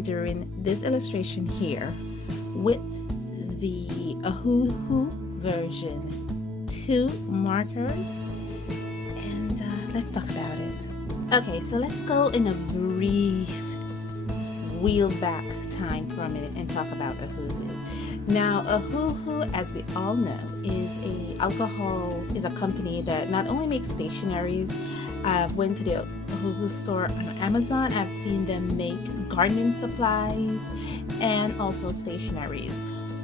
rendering this illustration here with the Ohuhu version 2 markers, and let's talk about it. Okay, so let's go in a brief wheel back time for a minute and talk about Ohuhu. Now, Ohuhu, as we all know, is a company that not only makes stationaries. I've went to the Ohuhu store on Amazon. I've seen them make gardening supplies and also stationaries.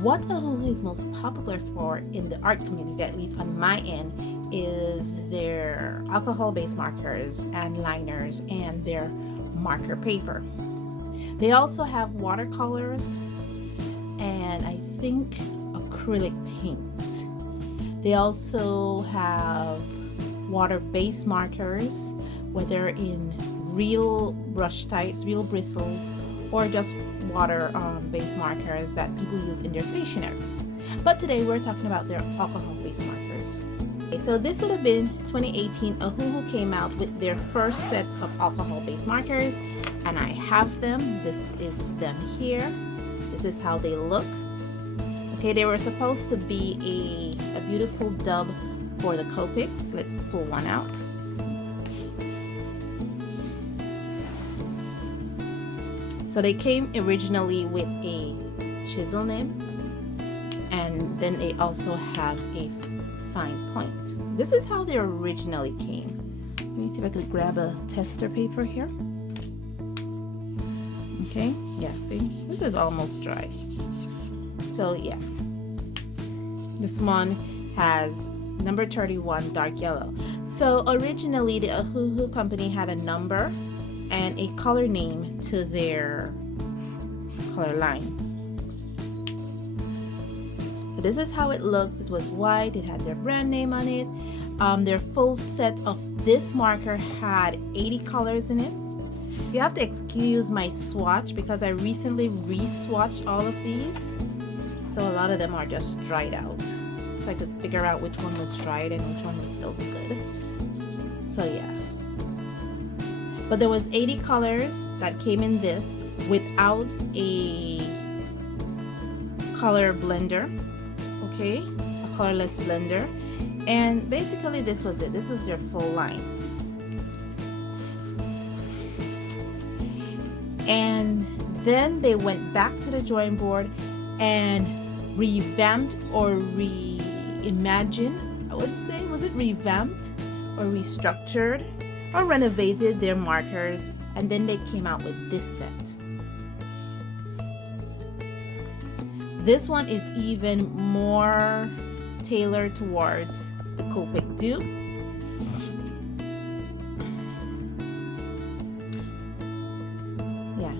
What Ohuhu is most popular for in the art community, at least on my end, is their alcohol-based markers and liners and their marker paper. They also have watercolors and I think acrylic paints. They also have water-based markers, whether in real brush types, real bristles, or just water-based markers that people use in their stationaries. But today we're talking about their alcohol-based markers. Okay, so this would have been 2018. Ohuhu came out with their first set of alcohol-based markers, and I have them. This is them here. This is how they look. Okay, they were supposed to be a beautiful dub for the Copics. Let's pull one out. So they came originally with a chisel nib, and then they also have a fine point. This is how they originally came. Let me see if I could grab a tester paper here. Okay, yeah, see, this is almost dry. So yeah, this one has number 31, dark yellow. So originally the Ohuhu company had a number and a color name to their color line. So this is how it looks. It was white, it had their brand name on it. Their full set of this marker had 80 colors in it. You have to excuse my swatch because I recently re-swatched all of these. So a lot of them are just dried out. So I could figure out which one was dried and which one was still good. So yeah. But there was 80 colors that came in this without a color blender, okay? A colorless blender. And basically this was it. This was your full line. And then they went back to the drawing board and revamped or reimagined, I would say, was it revamped or restructured or renovated their markers, and then they came out with this set. This one is even more tailored towards the Copic dupe. Yeah.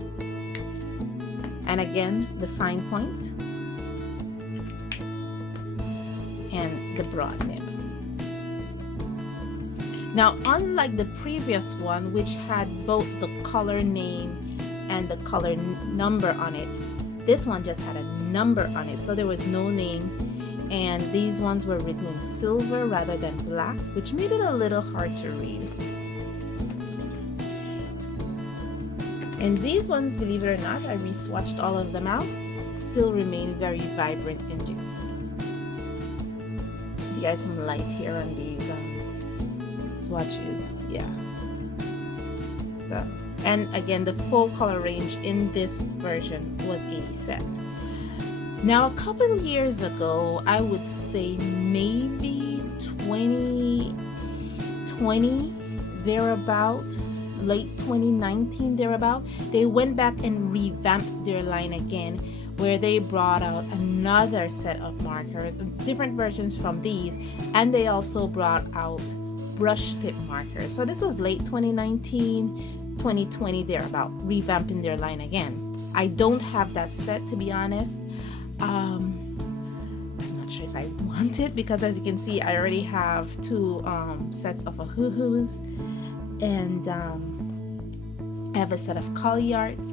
And again, the fine point and the broad nib. Now, unlike the previous one, which had both the color name and the color number on it, this one just had a number on it, so there was no name, and these ones were written in silver rather than black, which made it a little hard to read. And these ones, believe it or not, I re-swatched all of them out, still remain very vibrant and juicy. You guys some light here on these swatches, yeah. So, and again, the full color range in this version was 80 set. Now, a couple of years ago, I would say maybe 2020 thereabout, late 2019 thereabout, they went back and revamped their line again, where they brought out another set of markers, different versions from these, and they also brought out brush tip markers. So this was late 2019, 2020 thereabout, revamping their line again. I don't have that set, to be honest. I'm not sure if I want it, because as you can see, I already have two sets of Ohuhus, and I have a set of Colliards.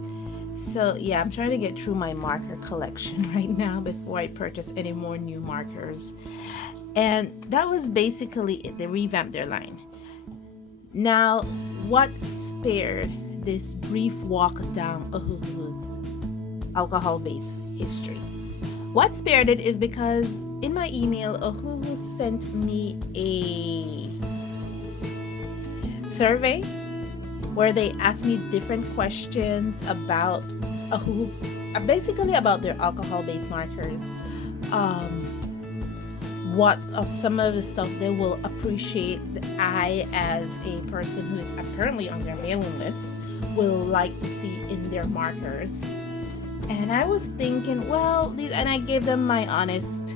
So yeah, I'm trying to get through my marker collection right now before I purchase any more new markers. And that was basically it. They revamped their line. Now, what spared this brief walk down Ohuhu's alcohol-based history. What spared it is because in my email, Ohuhu sent me a survey where they asked me different questions about Ohuhu, basically about their alcohol-based markers. What of some of the stuff they will appreciate that I, as a person who is apparently on their mailing list, will like to see in their markers. And I was thinking, well, and I gave them my honest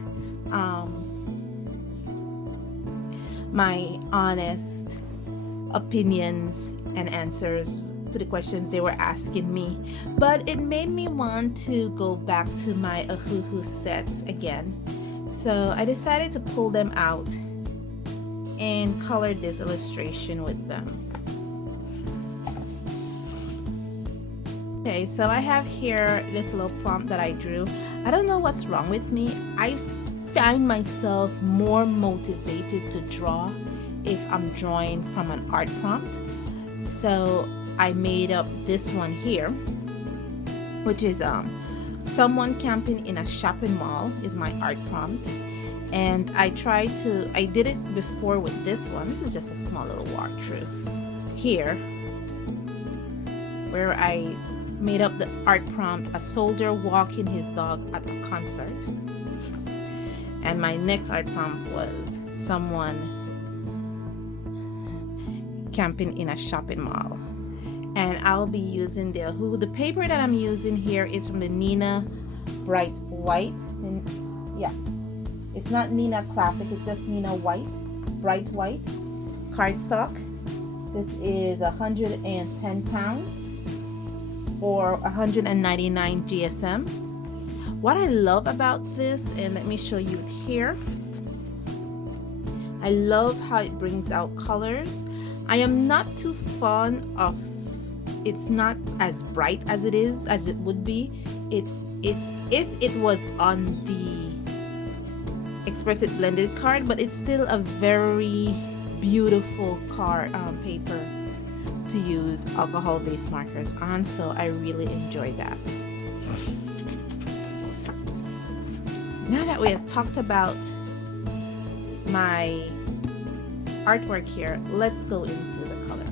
opinions and answers to the questions they were asking me. But it made me want to go back to my Ohuhu sets again. So I decided to pull them out and color this illustration with them. Okay, so I have here this little prompt that I drew. I don't know what's wrong with me. I find myself more motivated to draw if I'm drawing from an art prompt. So I made up this one here, which is someone camping in a shopping mall is my art prompt. And I did it before with this one. This is just a small little walkthrough here, where I made up the art prompt, a soldier walking his dog at a concert. And my next art prompt was someone camping in a shopping mall. And I'll be using the Ohuhu. The paper that I'm using here is from the Nina Bright White. And yeah, it's not Nina Classic, it's just Nina White, Bright White cardstock. This is 110 pounds or 199 GSM. What I love about this, and let me show you it here, I love how it brings out colors. I am not too fond of, it's not as bright as it would be if it was on the expressive blended card, but it's still a very beautiful paper to use alcohol-based markers on, so I really enjoy that. Now that we have talked about my artwork here, let's go into the coloring.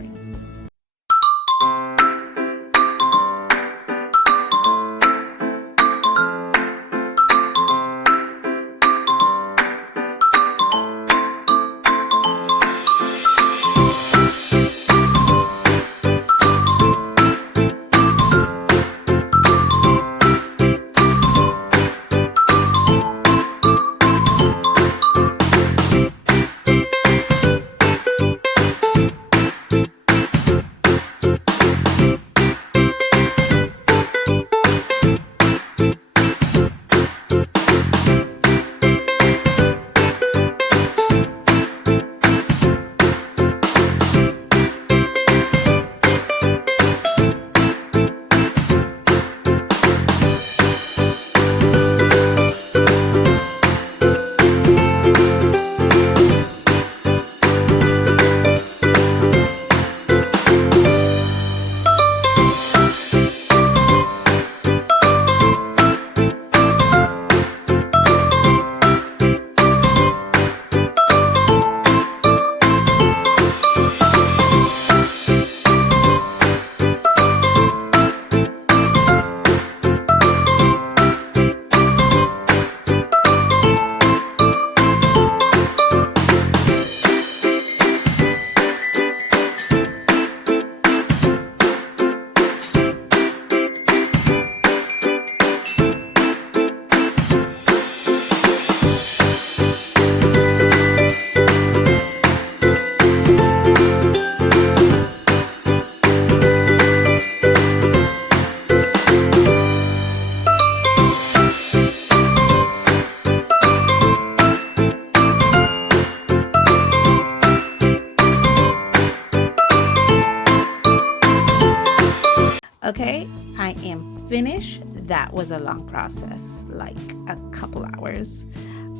Okay, I am finished. That was a long process, like a couple hours.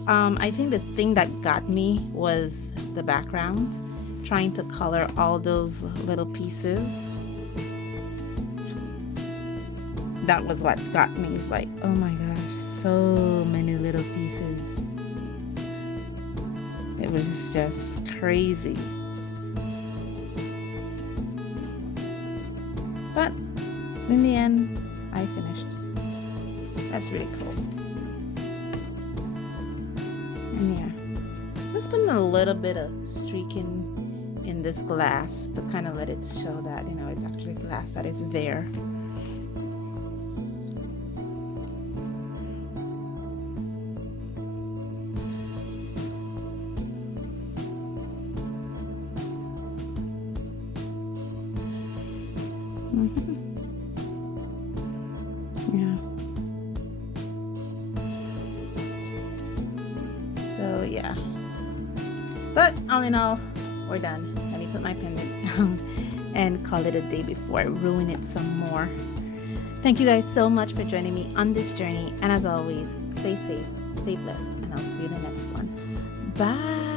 I think the thing that got me was the background, trying to color all those little pieces. that was what got me. It's like, oh my gosh, so many little pieces. It was just crazy. But in the end, I finished. That's really cool. And yeah, let's put a little bit of streaking in this glass to kind of let it show that, you know, it's actually glass that is there. Yeah. So yeah. But all in all, we're done. Let me put my pendant down and call it a day before I ruin it some more. Thank you guys so much for joining me on this journey. And as always, stay safe, stay blessed, and I'll see you in the next one. Bye.